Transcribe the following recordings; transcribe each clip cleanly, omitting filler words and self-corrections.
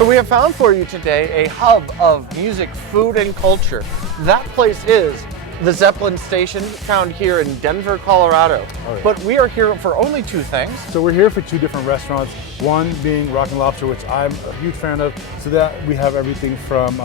So we have found for you today a hub of music, food, and culture. That place is the Zeppelin Station, found here in Denver, Colorado. Oh, yeah. But we are here for only two things. So we're here for two different restaurants. One being Rock and Lobster, which I'm a huge fan of. So that we have everything from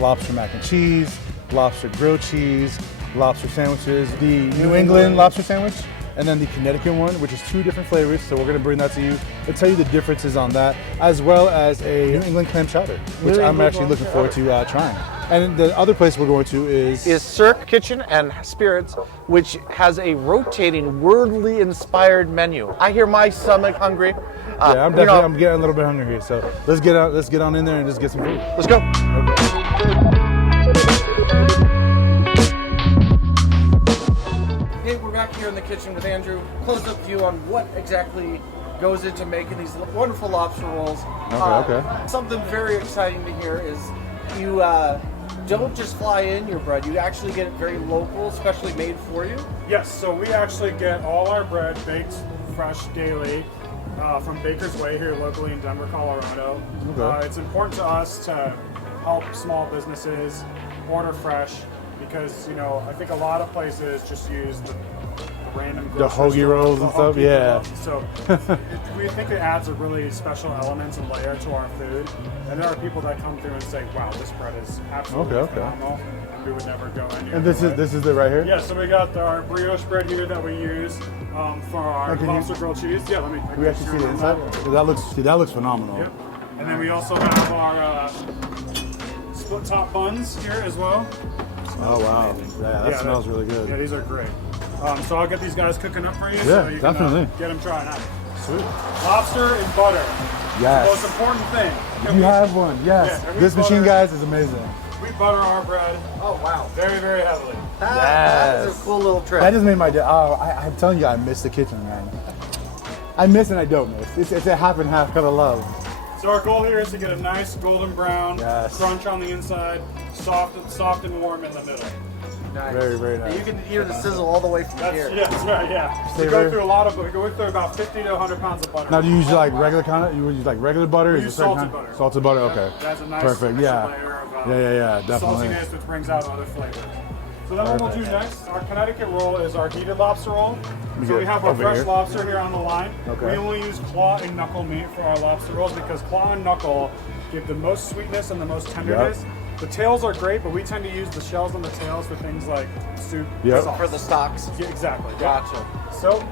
Lobster Mac and Cheese, Lobster Grilled Cheese, lobster sandwiches, the New England lobster sandwich, and then the Connecticut one, which is two different flavors. So we're gonna bring that to you and tell you the differences on that, as well as a New England Clam Chowder, which I'm actually looking forward to trying. And the other place we're going to is Cirque Kitchen and Spirits, which has a rotating, worldly inspired menu. I hear my stomach hungry. yeah, I'm getting a little bit hungry here. So let's get on in there and just get some food. Let's go. Hey, we're back here in the kitchen with Andrew. Close-up view on what exactly goes into making these wonderful lobster rolls. Okay. Something very exciting to hear is you don't just fly in your bread, you actually get it very local, especially made for you. Yes, so we actually get all our bread baked fresh daily from Baker's Way here locally in Denver, Colorado. Okay. It's important to us to help small businesses order fresh because, you know, I think a lot of places just use the random The hoagie rolls and stuff, yeah. So we think it adds a really special element and layer to our food. And there are people that come through and say, wow, this bread is absolutely phenomenal. And we would never go anywhere. And this is it right here? Yeah, so we got our brioche bread here that we use for our lobster grilled cheese. Yeah, let me. Can we actually see the inside? That looks phenomenal. Yep. And then we also have our split top buns here as well. Oh wow, yeah, that smells really good. Yeah, these are great. So I'll get these guys cooking up for you. Yeah, so you definitely. Can, get them trying out. Sweet. Lobster and butter. Yes. The most important thing. You have one, yes. Yeah, This machine, guys, is amazing. We butter our bread. Oh, wow. Very, very heavily. That is a cool little trick. That just made my day. Oh, I'm telling you, I miss the kitchen, man. I miss and I don't miss. It's a half and half kind of love. So our goal here is to get a nice golden brown crunch on the inside, soft and warm in the middle. Nice. Very, very nice. You can hear the sizzle all the way from here. Yeah, that's right, yeah. We go through about 50 to 100 pounds of butter. Now, do you use like regular kind of? You use like regular butter? We use salted butter. Salted butter, okay. That's a nice perfect. layer Yeah. of Definitely. saltiness, which brings out other flavors. So then what we'll do next, our Connecticut roll is our heated lobster roll. So we have our fresh lobster here on the line. Okay. We only use claw and knuckle meat for our lobster rolls because claw and knuckle give the most sweetness and the most tenderness. Yep. The tails are great, but we tend to use the shells and the tails for things like soup, sauce. For the stocks. Yeah, exactly. Gotcha. So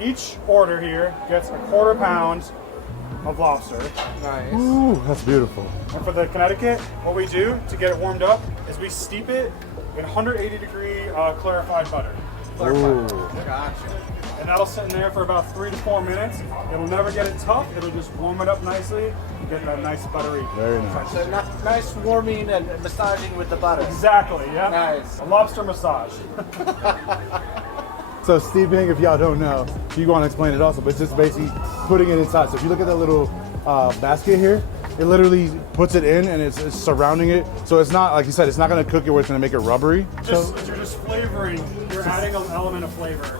each order here gets a quarter pound of lobster. Nice. Ooh, that's beautiful. And for the Connecticut, what we do to get it warmed up is we steep it in 180 degree clarified butter. Ooh. Gotcha. And that'll sit in there for about 3 to 4 minutes. It'll never get it tough. It'll just warm it up nicely. Get that nice buttery. Very nice. So nice warming and massaging with the butter. Exactly, yeah. Nice. A lobster massage. So steeping, if y'all don't know, you want to explain it also, but it's just basically putting it inside. So if you look at that little basket here, it literally puts it in and it's surrounding it. So it's not, like you said, it's not going to cook it where it's going to make it rubbery. You're just flavoring. You're adding an element of flavor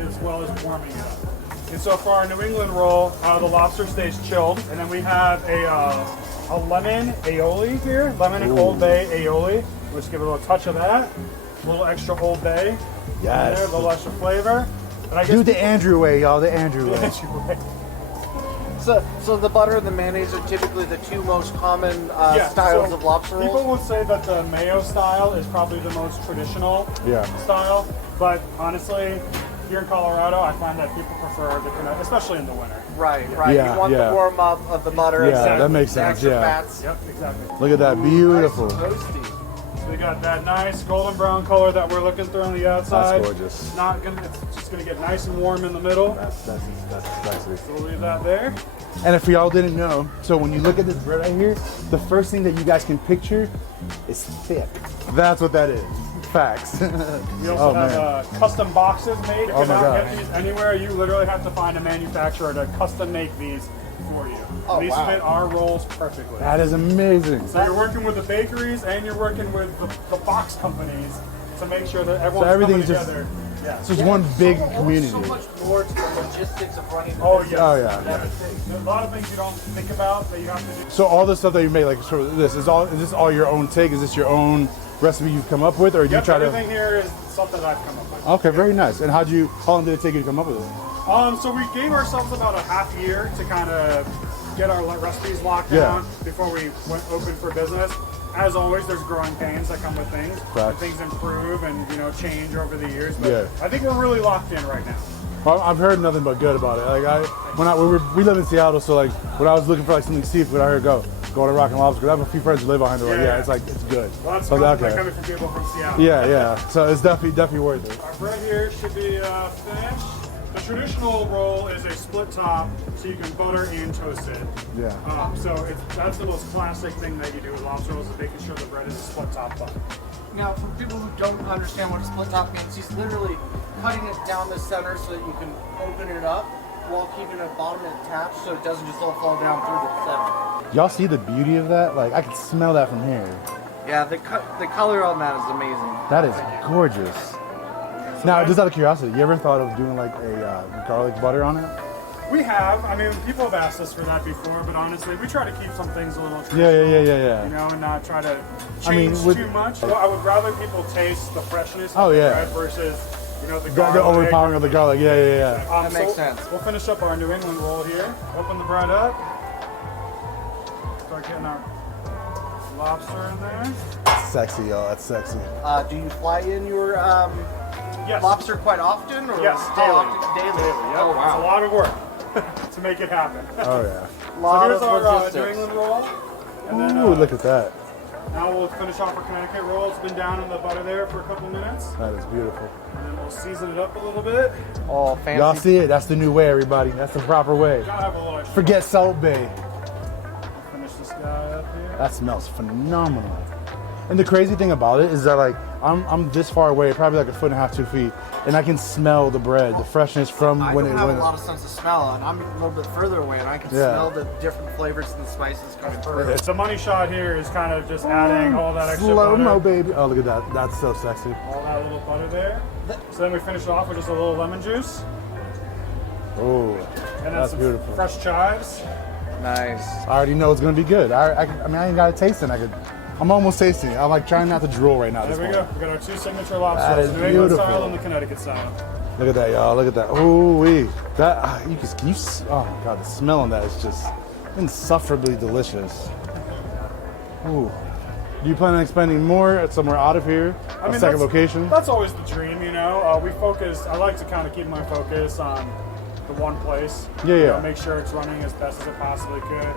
as well as warming it up. And so for our New England roll, the lobster stays chilled. And then we have a lemon aioli here, lemon and Old Bay aioli. Let's give it a little touch of that. A little extra Old Bay. Yes. There, a little extra flavor. And I guess Do the Andrew way, y'all, the Andrew way. So the butter and the mayonnaise are typically the two most common styles of lobster rolls? People would say that the mayo style is probably the most traditional style. But honestly, here in Colorado, I find that people prefer the Connecticut, especially in the winter. Right. Yeah, you want the warm up of the butter. Yeah, that makes sense, extra fats. Yep, exactly. Look at that, beautiful. Nice and toasty. So we got that nice golden brown color that we're looking through on the outside. That's gorgeous. It's just gonna get nice and warm in the middle. That's sexy. So we'll leave that there. And if y'all didn't know, so when you look at this bread right here, the first thing that you guys can picture is thick. That's what that is. Facts. We also have custom boxes made. If you don't get these anywhere, you literally have to find a manufacturer to custom make these for you. These fit our rolls perfectly. That is amazing. So you're working with the bakeries and you're working with the box companies to make sure that everyone's coming together. Yeah. So it's one big community. So much more to the logistics of running. Oh yeah. Oh yeah. There's a lot of things you don't think about that you have to do. So all the stuff that you make, like sort of this, is this all your own take? Is this your own recipe you've come up with, or do you try everything here is something I've come up with. Okay, very nice. And how long did it take you to come up with it? So we gave ourselves about a half year to kind of get our recipes locked down before we went open for business. As always, there's growing pains that come with things. Correct. Things improve and change over the years. But Yeah. I think we're really locked in right now. Well, I've heard nothing but good about it. Like we live in Seattle, so like when I was looking for like something seafood, I heard go to Rock and Lobster. 'Cause I have a few friends who live behind there. Yeah. It's good. Well, that's So, coming from people from Seattle. Yeah. So it's definitely worth it. Our bread here should be finished. The traditional roll is a split top, so you can butter and toast it. Yeah. That's the most classic thing that you do with lobster rolls, is making sure the bread is a split top bun. Now, for people who don't understand what a split top means, he's literally cutting it down the center so that you can open it up while keeping the bottom attached so it doesn't just all fall down through the center. Y'all see the beauty of that? Like I can smell that from here. Yeah, the color on that is amazing. That is gorgeous. Now, just out of curiosity, you ever thought of doing like a garlic butter on it? We have. I mean, people have asked us for that before, but honestly, we try to keep some things a little traditional. Yeah. And not try to change too much. Well, I would rather people taste the freshness of the bread versus, the garlic. The overpowering of the garlic. Yeah. That makes sense. We'll finish up our New England roll here. Open the bread up. Start getting our lobster in there. That's sexy, y'all. That's sexy. Do you fly in your Yes. lobster quite often? Or Yes, daily. Daily. Yep. Oh, It's a wow. lot of work to make it happen. Oh yeah. Lot So here's of our logistics. New England roll. And then, Ooh, look at that. now we'll finish off our Connecticut roll. It's been down in the butter there for a couple minutes. That is beautiful. And then we'll season it up a little bit. All fancy. Y'all see it? That's the new way, everybody. That's the proper way. Gotta have a little extra. Forget Salt Bay. Finish this guy up here. That smells phenomenal. And the crazy thing about it is that like I'm this far away, probably like 1.5 to 2 feet, and I can smell the bread, the freshness from I when don't it have went. a lot of sense of smell, and I'm a little bit further away, and I can smell the different flavors and the spices coming through. The money shot here is kind of just adding all that extra Slow-mo, butter. baby. Oh, look at that. That's so sexy. All that little butter there. So then we finish it off with just a little lemon juice. Oh, And then that's some beautiful. fresh chives. Nice. I already know it's gonna be good. I mean, I ain't got to taste it. I'm almost tasting it. I'm like trying not to drool right now. There we This go. point. We got our two signature That lobsters, is the New England beautiful. style and the Connecticut style. Look at that, y'all. Look at that. Ooh wee. That oh my god, the smell on that is just insufferably delicious. Ooh. Do you plan on expanding more at somewhere out of here? A second location? That's always the dream, I like to kind of keep my focus on the one place. Yeah. Make sure it's running as best as it possibly could.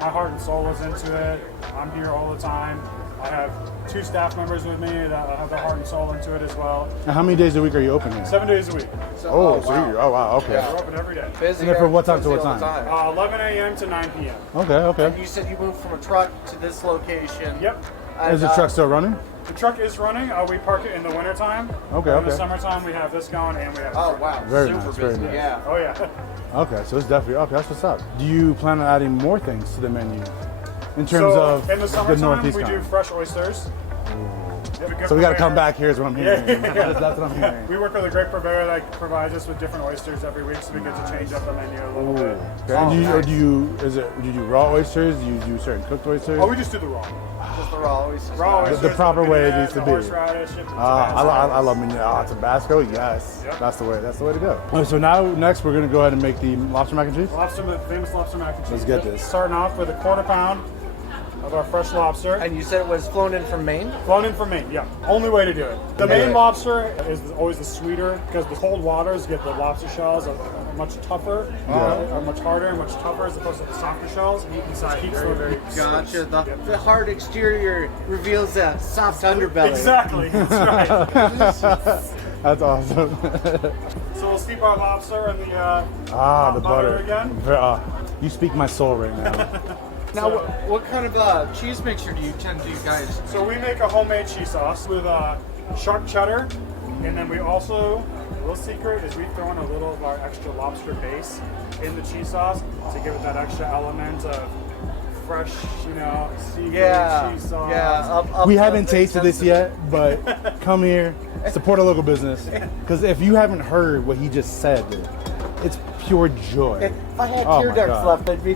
My heart and soul is into it. I'm here all the time. I have 2 staff members with me that have their heart and soul into it as well. Now, how many days a week are you open here? 7 days a week. So, Wow, okay. We're open every day. Busy And then from what time to busy what all the time? 11 a.m. to 9 p.m. Okay. You said you moved from a truck to this location. Yep. And, Is the truck still running? The truck is running. We park it in the wintertime. Okay. In the summertime, we have this going and we have Oh, truck. wow. Very Super nice, very busy. nice. Yeah. Oh, yeah. Okay, so it's definitely okay. That's what's up. Do you plan on adding more things to the menu in terms of in the summertime, Northeast we do kind? fresh oysters. So we got to come back here is what I'm hearing. Yeah. That's what I'm hearing. We work with a great purveyor that provides us with different oysters every week, so we get to change up the menu a little bit. Okay. And do you do raw oysters? Do you do certain cooked oysters? Oh, we just do the raw. Just the raw oysters. Raw oysters. The proper way it vinegar, needs to the be. horseradish, I love menu. Tabasco, yes. Yep. That's the way to go. Okay, so now next we're gonna go ahead and make the lobster mac and cheese. Famous lobster mac and cheese. Let's get this. Starting off with a 1/4 pound of our fresh lobster. And you said it was flown in from Maine? Flown in from Maine, yeah. Only way to do it. The Maine lobster is always the sweeter because the cold waters get the lobster shells are much tougher, are much harder and much tougher as opposed to the softer shells. Inside keeps them very Gotcha. The hard exterior reveals that soft underbelly. Exactly, that's right. That's awesome. So we'll steep our lobster in the the butter again. You speak my soul right now. Now, what kind of cheese mixture do you tend to, guys? So we make a homemade cheese sauce with sharp cheddar, and then we also, a little secret is we throw in a little of our extra lobster base in the cheese sauce to give it that extra element of fresh, you know, seafood, cheese sauce. Yeah. We haven't tasted this yet, but come here, support a local business. Because if you haven't heard what he just said, it's pure joy. If I had Oh tear my ducts God. left, they'd be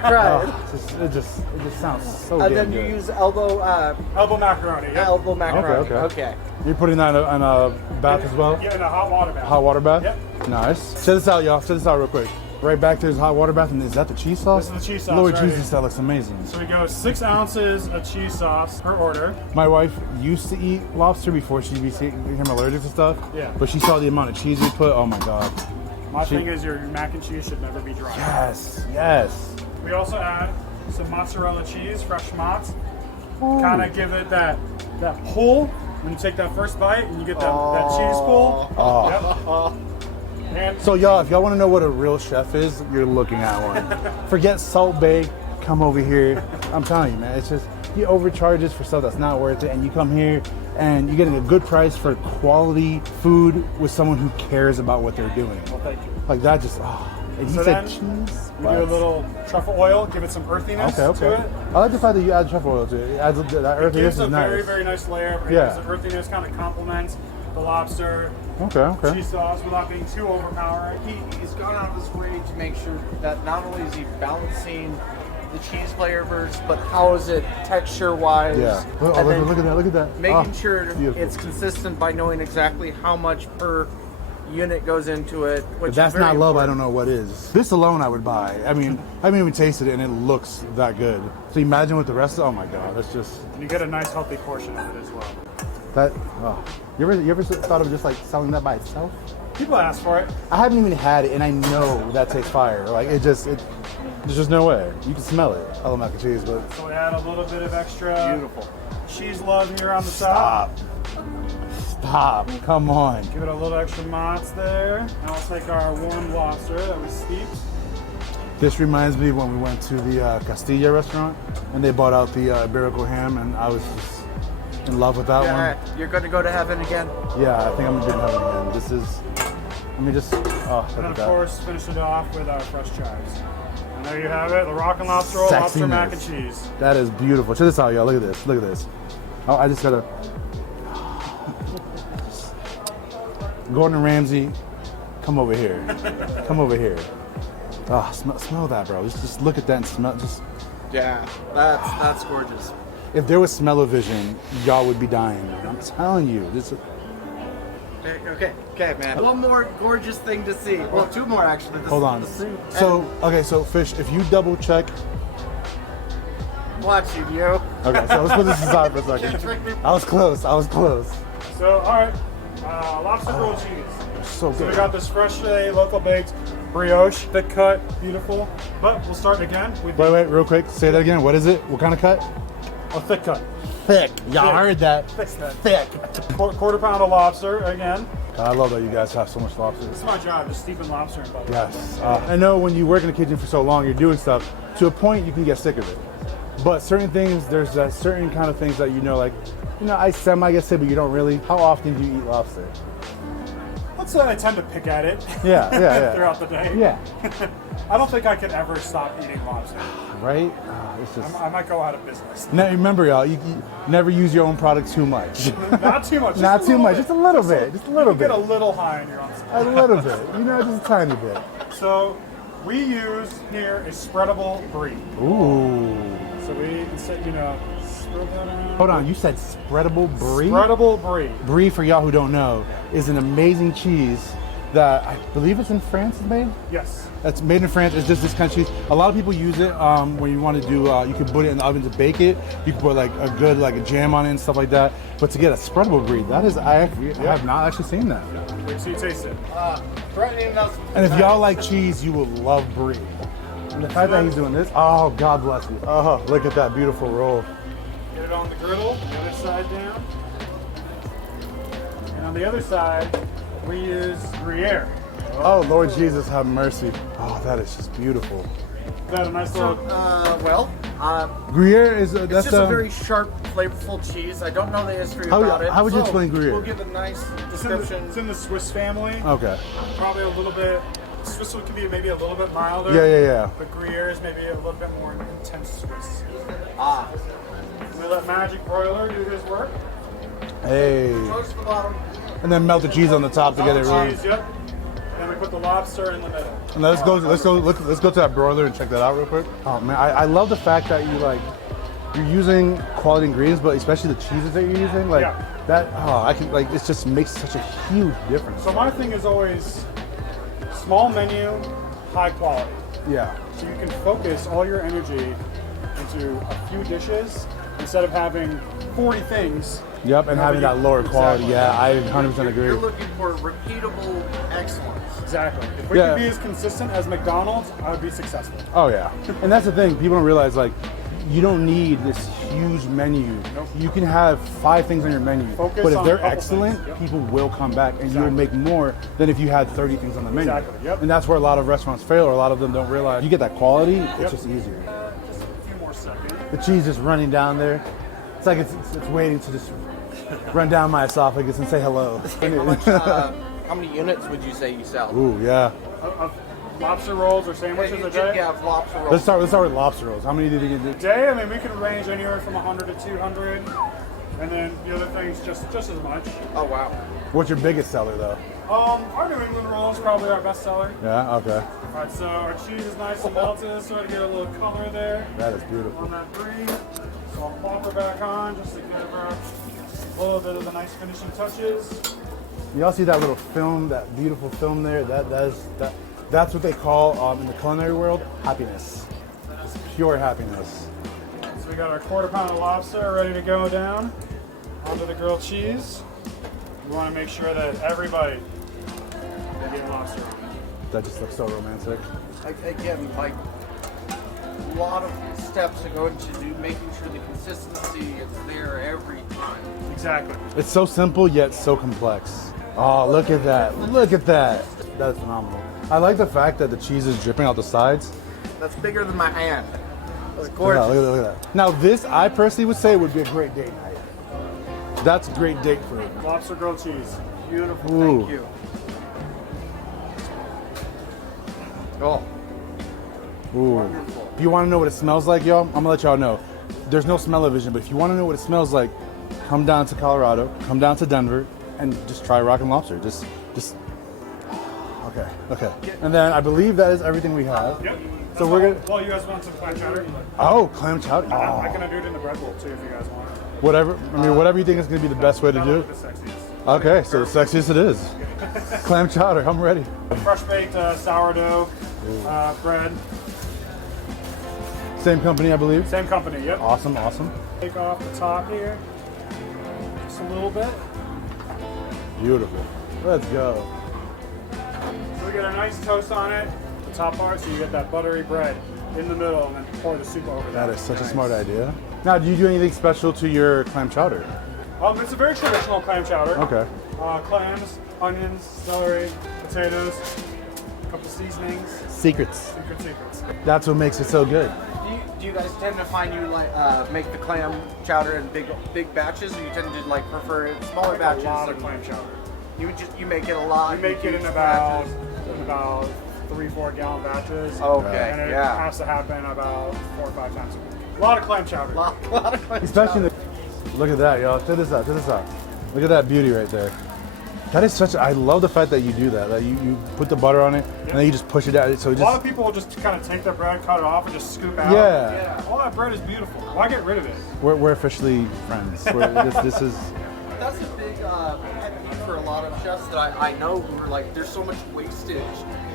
crying. It just sounds so And damn then you good. use elbow macaroni. Yep. elbow macaroni. Okay. You're putting that in a bath as well? Yeah, in a hot water bath. Hot water bath? Yep. Nice. Check this out, y'all. Check this out real quick. Right back to his hot water bath, and is that the cheese sauce? This is the cheese sauce, Lord right Jesus, here. that looks amazing. So we go 6 ounces of cheese sauce per order. My wife used to eat lobster before she became allergic to stuff. Yeah. But she saw the amount of cheese we put. Oh my God. My thing is your mac and cheese should never be dry. Yes. We also add some mozzarella cheese, fresh mozz. Kind of give it that pull when you take that first bite and you get that cheese pull. Oh. Yep. And So y'all, if y'all want to know what a real chef is, you're looking at one. Forget Salt Bay. Come over here. I'm telling you, man. It's just he overcharges for stuff that's not worth it, and you come here and you're getting a good price for quality food with someone who cares about what they're doing. well, thank you. Like that just. And he So said then cheese. We do a little truffle oil, give it some earthiness to it. I like the fact that you add truffle oil to it. It adds that It earthiness gives a is nice. very, very nice layer. It Yeah. gives the earthiness, kind of complements the lobster Okay. cheese sauce without being too overpowering. He's gone out of his way to make sure that not only is he balancing the cheese flavors, but how is it texture-wise? Yeah. Oh, And then look at that. making Oh, sure beautiful. it's consistent by knowing exactly how much per unit goes into it. Which If that's is very not love, I important. don't know what is. This alone I would buy. I mean, I haven't even tasted it and it looks that good. So imagine with the rest of oh my God, that's just, And you get a nice healthy portion of it as well. that, oh. You ever thought of just like selling that by itself? People ask for it. I haven't even had it and I know that tastes fire. Like there's just no way. You can smell it. I love mac and cheese, but So we add a little bit of extra Beautiful. cheese love here on the top. Stop. Come on. Give it a little extra mozz there. And I'll take our warm lobster that we steeped. This reminds me when we went to the Castilla restaurant and they bought out the Iberico ham and I was just in love with that Yeah, one. you're going to go to heaven again. Yeah, I think I'm gonna do heaven again. This is, let me just, oh, look And at then, of that. course, finish it off with our fresh chives. And there you have it, the Rock and Lobster Roll, Lobster Sexiness. Mac and Cheese. That is beautiful. Check this out, y'all. Look at this. Look at this. Oh, I just gotta. Gordon Ramsay, come over here. Come over here. Oh, smell that, bro. Just look at that and smell. Just Yeah, that's gorgeous. if there was smell-o-vision, y'all would be dying. I'm telling you. This. Okay, man. One more gorgeous thing to see. Well, two more actually. Hold on. So Fish, if you double check. Watching you. Okay, so let's put this aside for a second. I was close. So, all right, lobster grilled cheese. So So we good. got this freshly local baked brioche, thick cut, beautiful. But we'll start again with Wait, real quick. Say that again. What is it? What kind of cut? a thick cut. Thick. Y'all Thick. heard that. Thick. Quarter pound of lobster again. I love that you guys have so much lobster. It's my job, just steeping lobster in butter. Yes. I know when you work in the kitchen for so long, you're doing stuff, to a point you can get sick of it. But certain things, there's certain kind of things that like, I semi get sick, but you don't really. How often do you eat lobster? Let's say I tend to pick at it Yeah. throughout the day. Yeah. I don't think I could ever stop eating lobster. Right? It's just. I might go out of business. Now, remember, y'all, you never use your own product too much. Not too much. Not too much. Just a little bit. Just a little You bit. get a little high on your own stuff. A little bit. Just a tiny bit. So we use here a spreadable brie. Ooh. So we can say, spread that around. Hold on. You said spreadable brie? Spreadable brie. Brie, for y'all who don't know, is an amazing cheese that I believe it's in France. It's made. Yes. It's made in France. It's just this kind of cheese. A lot of people use it when you want to do. You can put it in the oven to bake it. You can put like a good a jam on it and stuff like that. But to get a spreadable brie, that is I have not actually seen that. Wait till you taste it. Threatening enough. And if y'all like cheese, you will love brie. And the fact that he's doing this, oh God bless you. Oh, look at that beautiful roll. Get it on the griddle, the other side down. And on the other side, we use Gruyere. Oh Lord Jesus, have mercy. Oh, that is just beautiful. Got a nice So, little. Gruyere is it's that's just a very sharp, flavorful cheese. I don't know the history about it. how would you So, explain Gruyere? We'll give a nice It's description. in the Swiss family. Okay. Probably a little bit Swiss can be maybe a little bit milder. Yeah. But Gruyere is maybe a little bit more intense Swiss. Ah. We let Magic Broiler do his work. Hey. Toast the bottom. And then melt the cheese on the top to get it really. Cheese, yep. And then we put the lobster in the middle. And let's go to that broiler and check that out real quick. Oh man, I love the fact that you're using quality ingredients, but especially the cheeses that you're using, like that. Oh, I can it just makes such a huge difference. So my thing is always small menu, high quality. Yeah. So you can focus all your energy into a few dishes instead of having 40 things. Yep, and having that lower quality. Exactly. Yeah, I 100% agree. You're looking for repeatable excellence. Exactly. If we could be as consistent as McDonald's, I would be successful. Oh yeah, and that's the thing. People don't realize you don't need this huge menu. Nope. You can have 5 things on your menu, Focus but if on they're a couple excellent, things. Yep. people will come back and you'll make more than if you had 30 things on the menu. Exactly, yep. And that's where a lot of restaurants fail, or a lot of them don't realize. You get that quality, it's just easier. Just a few more seconds. The cheese is running down there. It's like it's waiting to just run down my esophagus and say hello. How many units would you say you sell? Ooh, yeah. Of lobster rolls or sandwiches a day? Yeah, lobster rolls. Let's start with lobster rolls. How many did you get? Day, I mean, we can range anywhere from 100 to 200. And then the other things just as much. Oh, wow. What's your biggest seller though? Our New England roll is probably our best seller. Yeah, okay. All right, so our cheese is nice and melted, so to get a little color there That is beautiful. on that brie. So I'll pop her back on just to give her a little bit of the nice finishing touches. Y'all see that little film, that beautiful film there? That's what they call in the culinary world happiness. It's pure happiness. So we got our quarter-pound of lobster ready to go down onto the grilled cheese. We want to make sure that everybody is getting lobster on. That just looks so romantic. Again, like a lot of steps to go into making sure the consistency is there every time. Exactly. It's so simple yet so complex. Oh, look at that! Look at that! That's phenomenal. I like the fact that the cheese is dripping out the sides. That's bigger than my hand. That's Look gorgeous. at that, look at that. Now this, I personally would say, would be a great date night. That's a great date food. Lobster grilled cheese. Beautiful. Ooh. Thank you. Oh, Ooh. wonderful. If you want to know what it smells like, y'all, I'm gonna let y'all know. There's no smell-o-vision, but if you want to know what it smells like, come down to Colorado, come down to Denver, and just try Rockin' Lobster. Just. Okay. And then I believe that is everything we have. Yep. So we're gonna. Well, you guys want some clam chowder? Oh, clam chowder. I Oh, can do it in the bread bowl too if you guys want. whatever. I mean, whatever you think is gonna be the best way to do it. The sexiest. Okay, so the sexiest it is. Clam chowder. I'm ready. Fresh baked sourdough bread. Same company, I believe. Same company. Yep. Awesome. Take off the top here, just a little bit. Beautiful. Let's go. So we get a nice toast on it, the top part, so you get that buttery bread in the middle, and then pour the soup over That is such a smart idea. Now, do you do anything special to your clam chowder? It's a very traditional clam chowder. Okay. Clams, onions, celery, potatoes, a couple seasonings, Secrets. secrets. That's what makes it so good. Do you guys tend to find you make the clam chowder in big batches, or you tend to prefer it in smaller batches? A lot of and clam chowder. You make it a lot. We make it in about 3-4 gallon batches. Okay, And it yeah. has to happen about 4 or 5 times a week. A lot of clam chowder. A lot of clam Especially, chowder. look at that, y'all. Check this out. Look at that beauty right there. That is such. I love the fact that you do that. That you put the butter on it and then you just push it out. So it A lot just. of people will just kind of take their bread, cut it off, and just scoop out. Yeah. All that bread is beautiful. Why get rid of it? We're officially friends. This is. That's a big pet peeve for a lot of chefs that I know who are like, there's so much wastage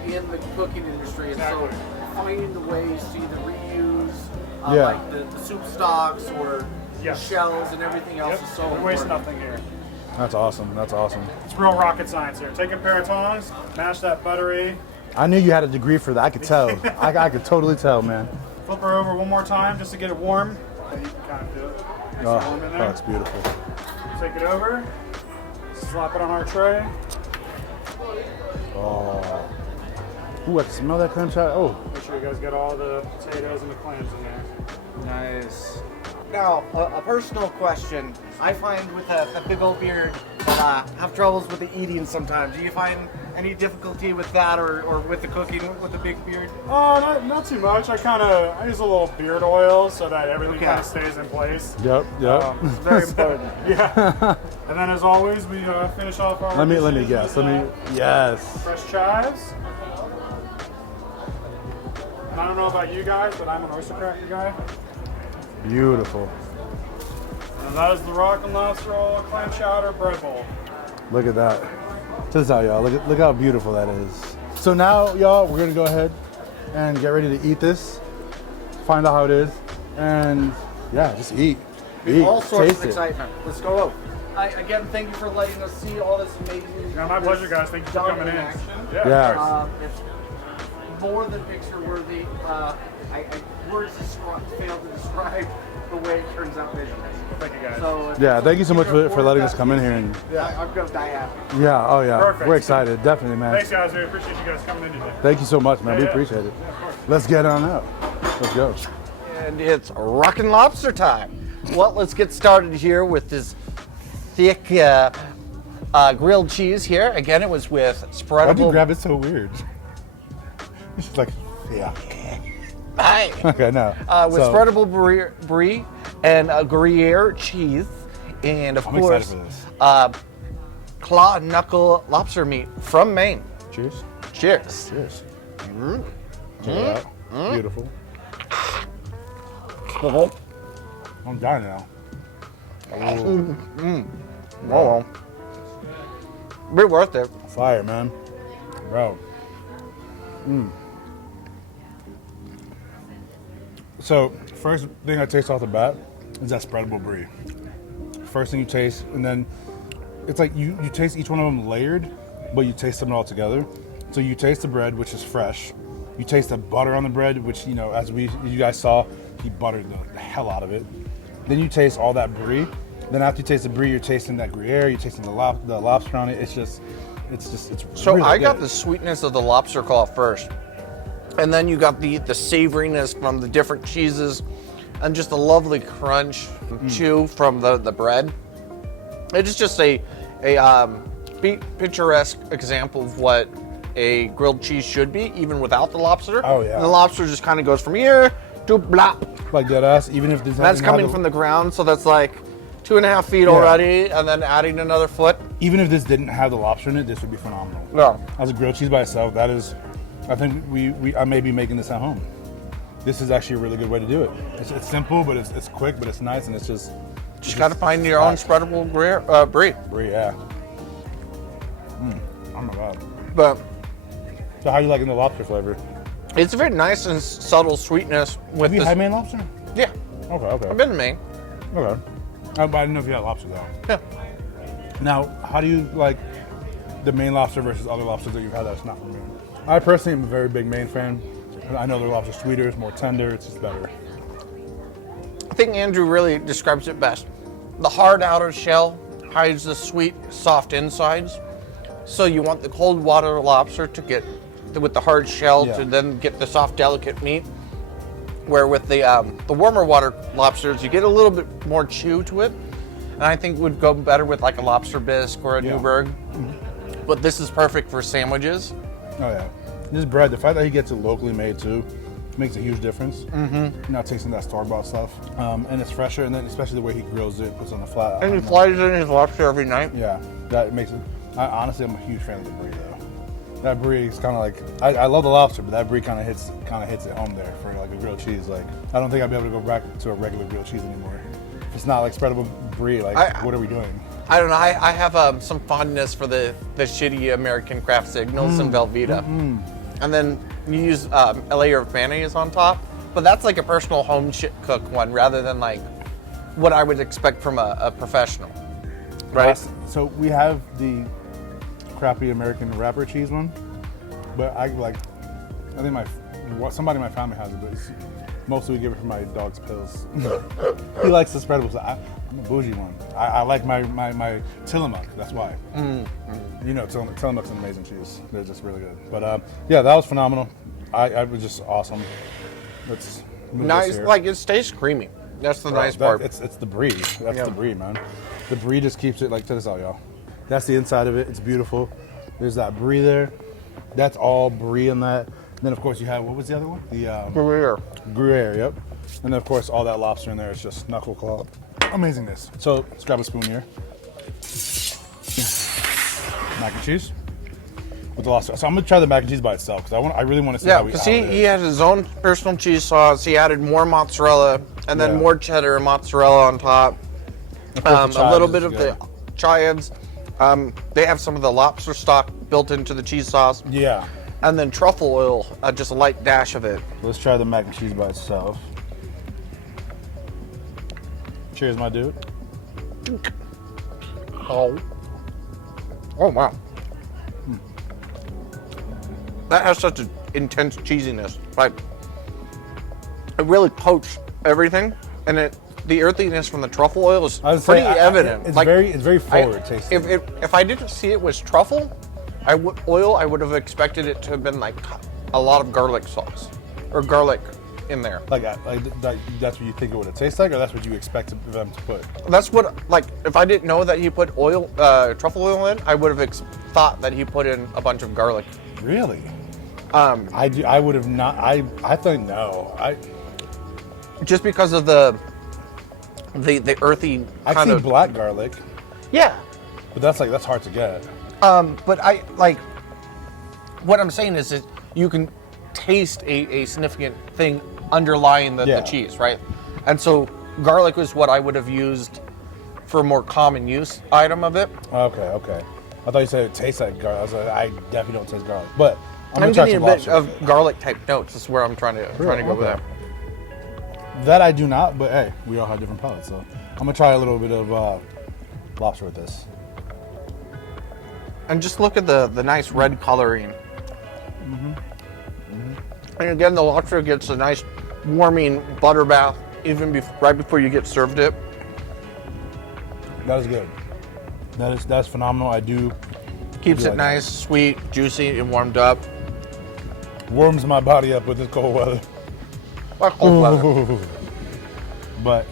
in the cooking industry, and so finding the ways to either reuse like the soup stocks or shells and everything else is so We important. waste nothing here. That's awesome. It's real rocket science here. Take a pair of tongs, mash that buttery, I knew you had a degree for that. I could tell. I could totally tell, man. flip her over one more time just to get it warm. So you can kind of feel it. Nice and warm in there. That's beautiful. Take it over, slap it on our tray. Oh. Ooh, I can smell that clam chowder. Oh. Make sure you guys get all the potatoes and the clams in there. Nice. Now, a personal question. I find with a big old beard that I have troubles with the eating sometimes. Do you find Any difficulty with that or with the cooking with a big beard? Not too much. I use a little beard oil so that everything kind of stays in place. Yep. It's very important. Yeah. And then as always, we finish off our. Let me guess. Yes. Fresh chives. And I don't know about you guys, but I'm an oyster cracker guy. Beautiful. And that is the Rock and Lobster Roll Clam Chowder bread bowl. Look at that. Check this out, y'all. Look how beautiful that is. So now, y'all, we're gonna go ahead and get ready to eat this. Find out how it is, and yeah, just eat. All sorts taste of it. excitement. Let's go. Again, thank you for letting us see all this amazing. Yeah, my pleasure, guys. Thank you for coming in. Action. Yeah. It's more than picture worthy. Words fail to describe the way it turns out visually. Thank you, guys. So, Yeah, thank you so much for letting us come in here. And I'm gonna die happy. yeah, oh yeah, Perfect. we're excited, definitely, man. Thanks, guys. We appreciate you guys coming in today. Thank you so much, man. We Yeah. appreciate it. Yeah, of course. Let's get on out. Let's go. And it's rockin' lobster time. Well, let's get started here with this thick grilled cheese here. Again, it was with Why'd you spreadable. grab it so weird? It's just like, yeah. Hi. Okay, now. With spreadable brie and Gruyere cheese, and of I'm course, excited for this. claw knuckle lobster meat from Maine. Cheers. Cheers. Cheers. Check it out. Beautiful. I'm dying now. Well, be worth it. Fire, man. Bro. So, first thing I taste off the bat is that spreadable brie. First thing you taste, and then it's like you taste each one of them layered, but you taste them all together. So you taste the bread, which is fresh. You taste the butter on the bread, which, you know, as you guys saw, he buttered the hell out of it. Then you taste all that brie. Then after you taste the brie, you're tasting that Gruyere, you're tasting the lobster on it. It's So really I got good. the sweetness of the lobster claw first, and then you got the savoriness from the different cheeses, and just a lovely crunch and chew from the bread. It is just a picturesque example of what a grilled cheese should be, even without the lobster. Oh, yeah. And the lobster just kind of goes from here to blop. Like dead ass, even if this That's coming from the ground, so that's like 2.5 feet already, and then adding another foot. Even if this didn't have the lobster in it, this would be phenomenal. No. As a grilled cheese by itself, that is, I think I may be making this at home. This is actually a really good way to do it. It's simple, but it's quick, but it's nice, and it's just. Just got to find your own spreadable brie. Brie, yeah. Oh my god. But So how you liking the lobster flavor? it's a very nice and subtle sweetness with Have you this. had Maine lobster? Yeah, Okay. I've been to Maine. Okay. But I didn't know if you had lobster though. Yeah. Now, how do you like the Maine lobster versus other lobsters that you've had that's not from Maine? I personally am a very big Maine fan. I know their lobster's sweeter, it's more tender, it's just better. I think Andrew really describes it best. The hard outer shell hides the sweet, soft insides. So you want the cold water lobster to get with the hard shell to then get the soft, delicate meat. Where with the warmer water lobsters, you get a little bit more chew to it, and I think would go better with like a lobster bisque or a Newburgh. But this is perfect for sandwiches. Oh yeah, this bread, the fact that he gets it locally made too, makes a huge difference. You're not tasting that store-bought stuff, and it's fresher, and then especially the way he grills it, puts it on the flat. And he flies in his lobster every night. Yeah, that makes it. Honestly, I'm a huge fan of the brie though. That brie is kind of like I love the lobster, but that brie kind of hits it home there for like a grilled cheese. Like I don't think I'd be able to go back to a regular grilled cheese anymore. If it's not like spreadable brie, like what are we doing? I don't know. I have some fondness for the shitty American Kraft Signals and Velveeta, and then you use a layer of mayonnaise on top. But that's like a personal home cook one rather than like what I would expect from a professional, right? So we have the crappy American wrapper cheese one, but I think somebody in my family has it, but mostly we give it for my dog's pills. He likes the spreadable, so I'm a bougie one. I like my Tillamook, that's why. You know, Tillamook's an amazing cheese. They're just really good. But yeah, that was phenomenal. I was just awesome. Let's move Nice, this here. like it stays creamy. That's the nice part. It's the brie. That's the brie, man. The brie just keeps it like, check this out, y'all. That's the inside of it. It's beautiful. There's that brie there. That's all brie in that. And then of course you have, what was the other one? The Gruyere, yep. And then of course all that lobster in there is just knuckle claw. Amazingness. So let's grab a spoon here. Mac and cheese with the lobster. So I'm gonna try the mac and cheese by itself because I really want to see Yeah, how because how it he is. has his own personal cheese sauce. He added more mozzarella and then Yeah. more cheddar and mozzarella on top. Of course, the A little chives bit is of good. the chives. They have some of the lobster stock built into the cheese sauce. Yeah. And then truffle oil, just a light dash of it. Let's try the mac and cheese by itself. Cheers, my dude. Oh. Oh, wow. That has such an intense cheesiness. Like, it really coats everything. And the earthiness from the truffle oil is I would pretty say, evident. It's Like, very forward tasting. If I didn't see it was truffle, I would have expected it to have been like a lot of garlic sauce or garlic in there. Like that's what you think it would taste like, or that's what you expect them to put? That's what, like, if I didn't know that he put oil, truffle oil in, I would have thought that he put in a bunch of garlic. Really? I would have not. I think no. Just because of the earthy I kind see of black garlic, yeah. but that's hard to get. But I like what I'm saying is that you can taste a significant thing underlying the cheese, right? And so garlic was what I would have used for a more common use item of it. Okay. I thought you said it tastes like garlic. I was like, I definitely don't taste garlic, but I'm gonna try getting a some bit lobster of with it. garlic type notes. This is where I'm trying to go with Okay. that. That I do not, but hey, we all have different palates, so I'm gonna try a little bit of lobster with this. And just look at the nice red coloring. And again, the lobster gets a nice warming butter bath even right before you get served it. That is good. That's phenomenal. I do. Keeps do it like nice, sweet, juicy, and warmed up. Warms my body up with this cold weather. Like cold weather. But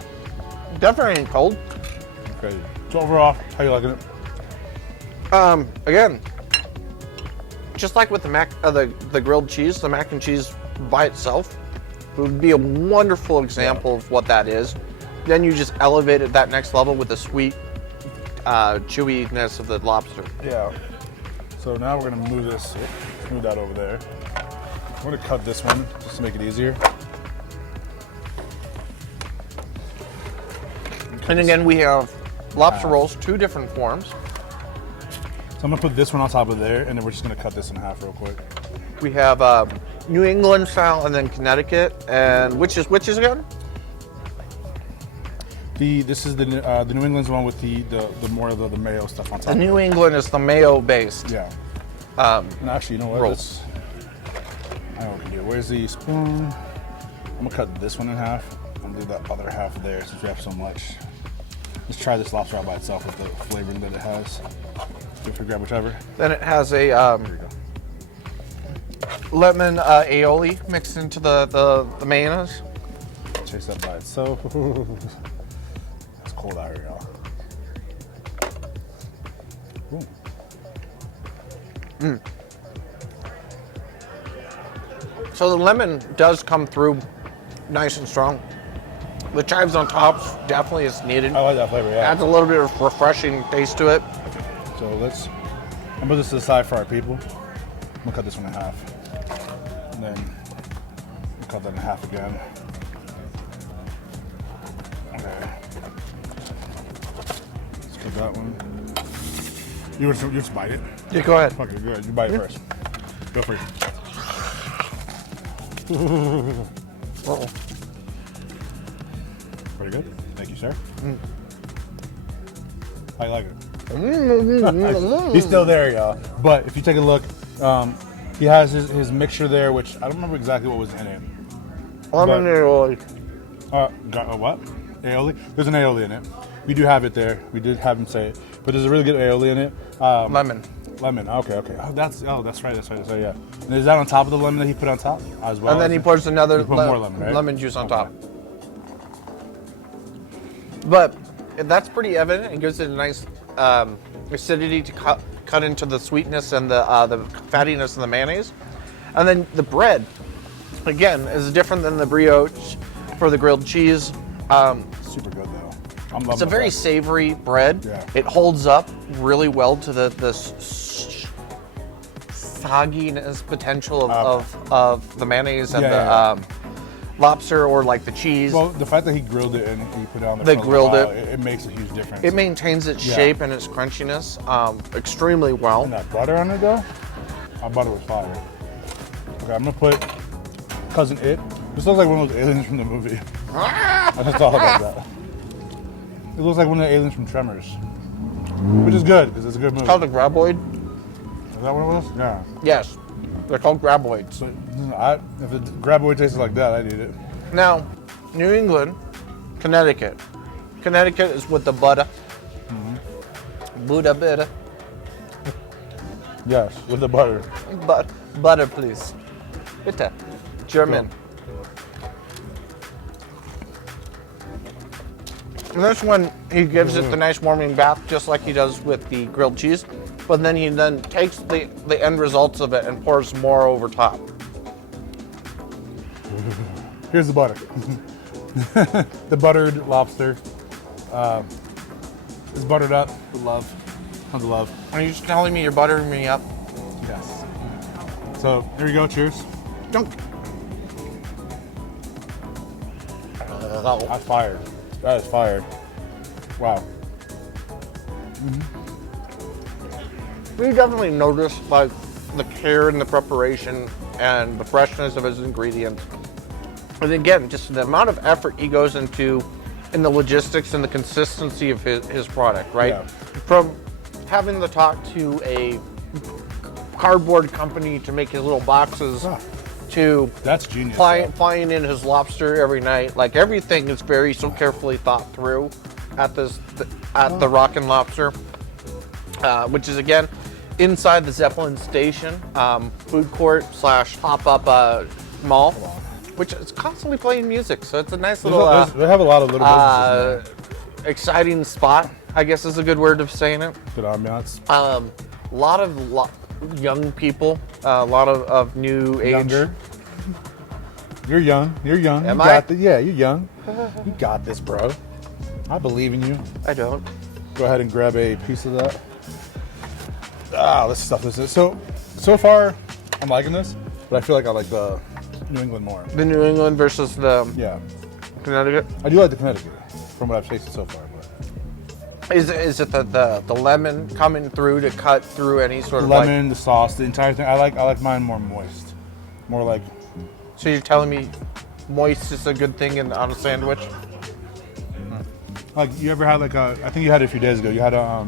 Definitely ain't cold. crazy. So overall, how you liking it? Again, just like with the grilled cheese, the mac and cheese by itself would be a wonderful example of what that is. Then you just elevate it that next level with the sweet chewiness of the lobster. Yeah. So now we're gonna move this, move that over there. We're gonna cut this one just to make it easier. And again, we have lobster rolls, 2 different forms. So I'm gonna put this one on top of there, and then we're just gonna cut this in half real quick. We have New England style and then Connecticut. And which is again? This is the New England's one with the more of the mayo stuff on top. The New England is the mayo based. Yeah. And actually, you know what? rolls. I know what we can do. Where's the spoon? I'm gonna cut this one in half and leave that other half there since we have so much. Let's try this lobster out by itself with the flavoring that it has. If we grab whichever. Then it has a There you go. lemon aioli mixed into the mayonnaise. Taste that by itself. It's cold out here, y'all. Ooh. So the lemon does come through nice and strong. The chives on top definitely is needed. I like that flavor, yeah. Adds a little bit of refreshing taste to it. So let's put this to the side for our people. I'm gonna cut this one in half. And then we'll cut that in half again. Okay. Let's cut that one. You just bite it? Yeah, go ahead. Okay, good. You bite it first. Go for it. Uh-oh. Pretty good. Thank you, sir. How you like it? He's still there, y'all. But if you take a look, he has his mixture there, which I don't remember exactly what was in it. Lemon aioli. What? Aioli? There's an aioli in it. We do have it there. We did have him say it. But there's a really good aioli in it. Lemon. Lemon. Okay. Oh, that's right. So yeah. And is that on top of the lemon that he put on top as well? And then he pours another You put more lemon, right? lemon juice on Okay. top. But that's pretty evident. It gives it a nice acidity to cut into the sweetness and the fattiness of the mayonnaise. And then the bread, again, is different than the brioche for the grilled cheese. Super good though. I'm loving It's a very bread. savory bread. Yeah. It holds up really well to the sogginess potential of the mayonnaise and Yeah, the lobster or like the cheese. Well, the fact that he grilled it and he put it on the They front grilled of the it. it makes a huge difference. It maintains its Yeah. shape and its crunchiness extremely well. And that butter on it though, our butter was fire. Okay, I'm gonna put Cousin It. This looks like one of those aliens from the movie. I just thought about that. It looks like one of the aliens from Tremors, which is good because it's a good movie. It's called a graboid. Is that what it was? Yeah. Yes, they're called graboids. So if the graboid tastes like that, I'd eat it. Now, New England, Connecticut. Connecticut is with the butter. Buddha bitter. Yes, with the butter. Butter, please. Bitte. German. And this one, he gives it the nice warming bath, just like he does with the grilled cheese. But then he takes the end results of it and pours more over top. Here's the butter. The buttered lobster. It's buttered up with love. Tons of love. Are you just telling me you're buttering me up? Yes. So here you go. Cheers. Dunk. That's fire. That is fire. Wow. You definitely notice like the care in the preparation and the freshness of his ingredients. And again, just the amount of effort he goes into in the logistics and the consistency of his product, right? Yeah. From having to talk to a cardboard company to make his little boxes to That's genius. flying in his lobster every night. Like everything is very so carefully thought through at the Rockin' Lobster, which is again inside the Zeppelin Station food court / pop-up mall, which is constantly playing music. So it's a nice little They have a lot of little businesses in there. exciting spot, I guess is a good word of saying it. Good ambiance. A lot of young people, a lot of new age. Younger. You're young. You're young. Am you I? got yeah, you're young. You got this, bro. I believe in you. I don't. Go ahead and grab a piece of that. Let's stuff this in. So far, I'm liking this, but I feel like I like the New England more. The New England versus the Yeah. Connecticut. I do like the Connecticut from what I've tasted so far. But Is it the lemon coming through to cut through any sort the of lemon, the sauce, the entire thing. I like mine more moist. More like So you're telling me moist is a good thing on a sandwich? you ever had like a, I think you had it a few days ago. You had a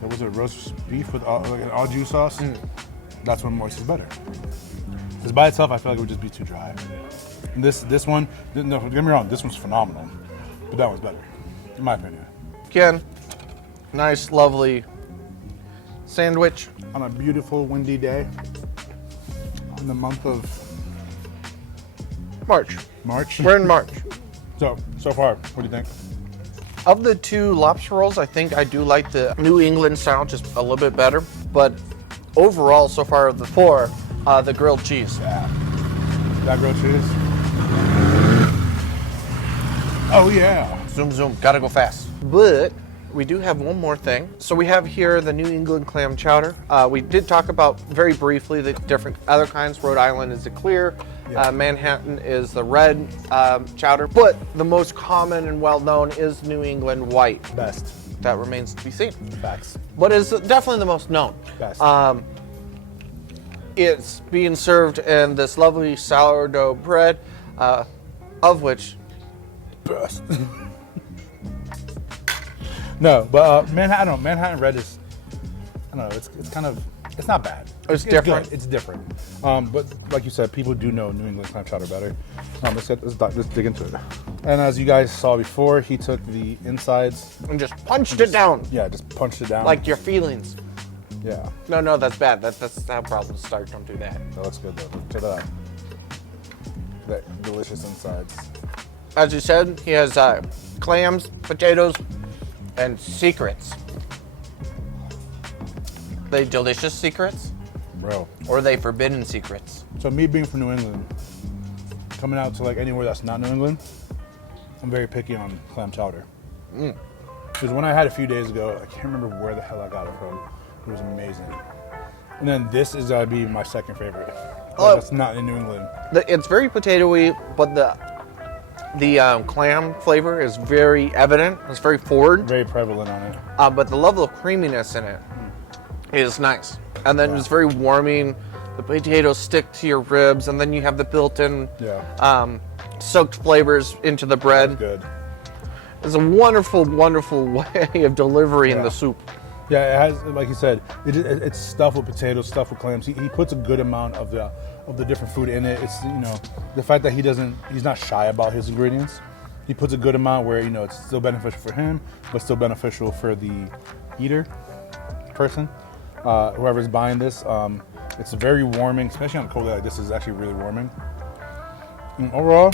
what was it, roast beef with like an au jus sauce? That's when moist is better. Because by itself, I feel like it would just be too dry. And this one, no, don't get me wrong, this one's phenomenal, but that one's better, in my opinion. Again, nice, lovely sandwich. On a beautiful windy day, in the month of March. March. We're in March. So far, what do you think? Of the two lobster rolls, I think I do like the New England style just a little bit better. But overall, so far of the four, the grilled cheese. Yeah. That grilled cheese. Oh yeah. Zoom, zoom, gotta go fast. But we do have one more thing. So we have here the New England clam chowder. We did talk about very briefly the different other kinds. Rhode Island is the clear. Yeah. Manhattan is the red chowder. But the most common and well-known is New England white. Best. That remains to be seen. Facts. But is definitely the most known. Best. It's being served in this lovely sourdough bread, of which Best. No, but Manhattan red is, I don't know, it's kind of, it's not bad. It's different. Good. It's different. But like you said, people do know New England clam chowder better. Let's dig into it. And as you guys saw before, he took the insides. and just punched it down Yeah, just punched it down. like your feelings. Yeah, No, that's bad. That's how problems start. Don't do that. that looks good though. Check that out. That delicious insides. As you said, he has clams, potatoes, and secrets. they delicious secrets? Bro. Or are they forbidden secrets? So me being from New England, coming out to like anywhere that's not New England, I'm very picky on clam chowder. Because when I had it a few days ago, I can't remember where the hell I got it from. It was amazing. And then this is gonna be my second favorite. That's not in New England. It's very potatoey, but the clam flavor is very evident. It's very forward. Very prevalent on it. But the level of creaminess in it is nice. And then it's very warming. The potatoes stick to your ribs, and then you have the built-in soaked flavors into the bread. That's good. It's a wonderful, wonderful way of delivering the soup. Yeah, it has, like you said, it's stuffed with potatoes, stuffed with clams. He puts a good amount of the different food in it. It's, you know, the fact that he's not shy about his ingredients. He puts a good amount where, you know, it's still beneficial for him, but still beneficial for the eater person, whoever's buying this. It's very warming, especially on a cold day like this. Is actually really warming. And overall,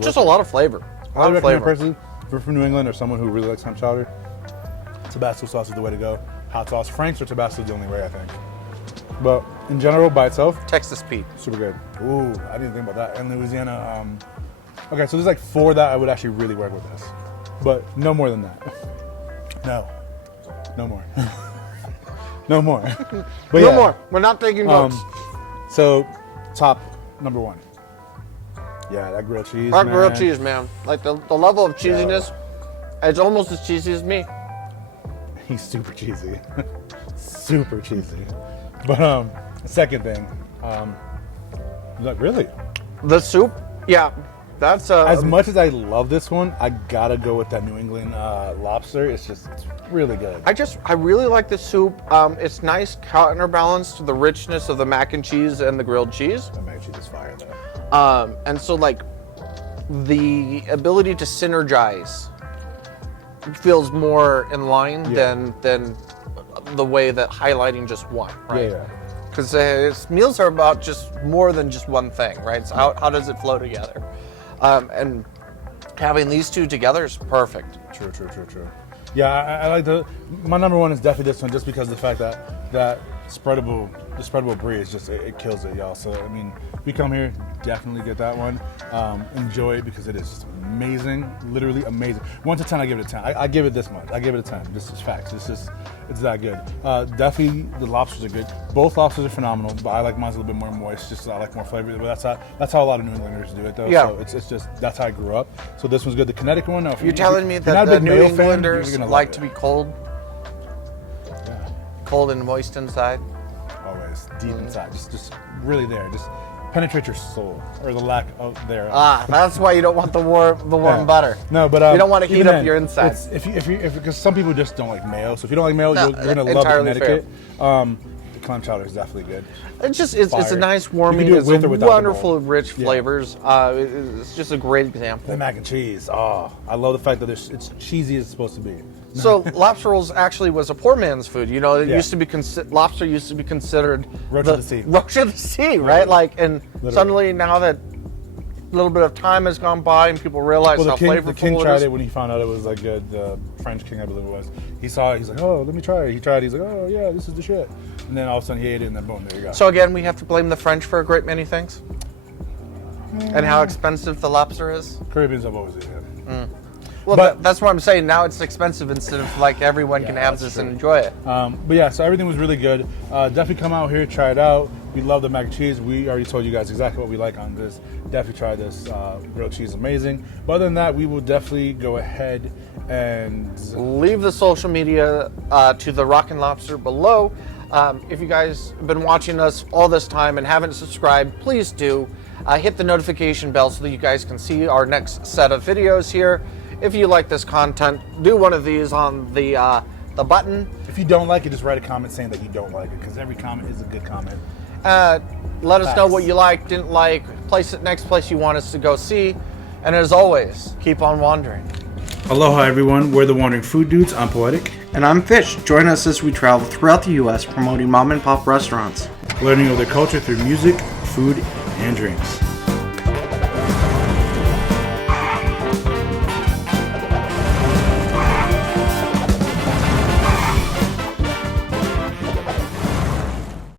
just a lot of flavor. A lot of flavor. Person, if you're from New England or someone who really likes clam chowder, Tabasco sauce is the way to go. Hot sauce, Frank's or Tabasco is the only way, I think. But in general, by itself, Texas Pete, super good. Ooh, I didn't think about that. And Louisiana. Okay, so there's like 4 that I would actually really work with this, but no more than that. No more. No more. But no more. We're not taking notes. So, top number 1. Yeah, that grilled cheese. Our grilled cheese, man. Like the level of cheesiness, it's almost as cheesy as me. He's super cheesy. Super cheesy. But second thing, like really? The soup? Yeah. That's as much as I love this one, I gotta go with that New England lobster. It's really good. I really like the soup. It's nice counterbalance to the richness of the mac and cheese and the grilled cheese. The mac and cheese is fire though. And so like the ability to synergize feels more in line than the way that highlighting just one, right? Yeah. Because meals are about just more than just one thing, right? So how does it flow together? And having these two together is perfect. True. Yeah, I like my number 1 is definitely this one, just because of the fact that the spreadable brie is just, it kills it, y'all. So, I mean, if you come here, definitely get that one. Enjoy it because it is amazing, literally amazing. 1 to 10, I give it a 10. I give it this much. I give it a 10. This is facts. It's that good. Definitely, the lobsters are good. Both lobsters are phenomenal, but I like mine a little bit more moist. Just I like more flavor. But that's how a lot of New Englanders do it, though. Yeah. So it's just that's how I grew up. So this one's good. The Connecticut one. Now, You're telling me that the New Englanders like to be cold? Yeah. Cold and moist inside? Always deep inside. Just really there. Just penetrate your soul, or the lack of there. That's why you don't want the warm butter. No, but you don't want to heat up your insides. Because some people just don't like mayo. So if you don't like mayo, you're gonna love Connecticut. The clam chowder is definitely good. It's a nice warming. It's wonderful, rich flavors. It's just a great example. The mac and cheese. Oh, I love the fact that it's cheesy as it's supposed to be. So lobster rolls actually was a poor man's food. You know, it used to be lobster used to be considered roach of the sea. Roach of the sea, right? Like, and suddenly now that a little bit of time has gone by and people realize how flavorful it is. The king tried it when he found out it was like good. The French king, I believe it was. He saw it. He's like, oh, let me try it. He tried it. He's like, oh yeah, this is the shit. And then all of a sudden he ate it, and then boom, there you go. So again, we have to blame the French for a great many things. And how expensive the lobster is. Caribbeans have always eaten it. Well, that's what I'm saying. Now it's expensive instead of like everyone can have this and enjoy it. But yeah, so everything was really good. Definitely come out here, try it out. We love the mac and cheese. We already told you guys exactly what we like on this. Definitely try this. Grilled cheese, amazing. But other than that, we will definitely go ahead and leave the social media to the Rockin' Lobster below. If you guys have been watching us all this time and haven't subscribed, please do. Hit the notification bell so that you guys can see our next set of videos here. If you like this content, do one of these on the button. If you don't like it, just write a comment saying that you don't like it, because every comment is a good comment. Let us know what you like, didn't like, next place you want us to go see. And as always, keep on wandering. Aloha everyone, we're the Wandering Food Dudes. I'm Poetic. And I'm Fish. Join us as we travel throughout the U.S. promoting mom and pop restaurants. Learning of their culture through music, food, and drinks.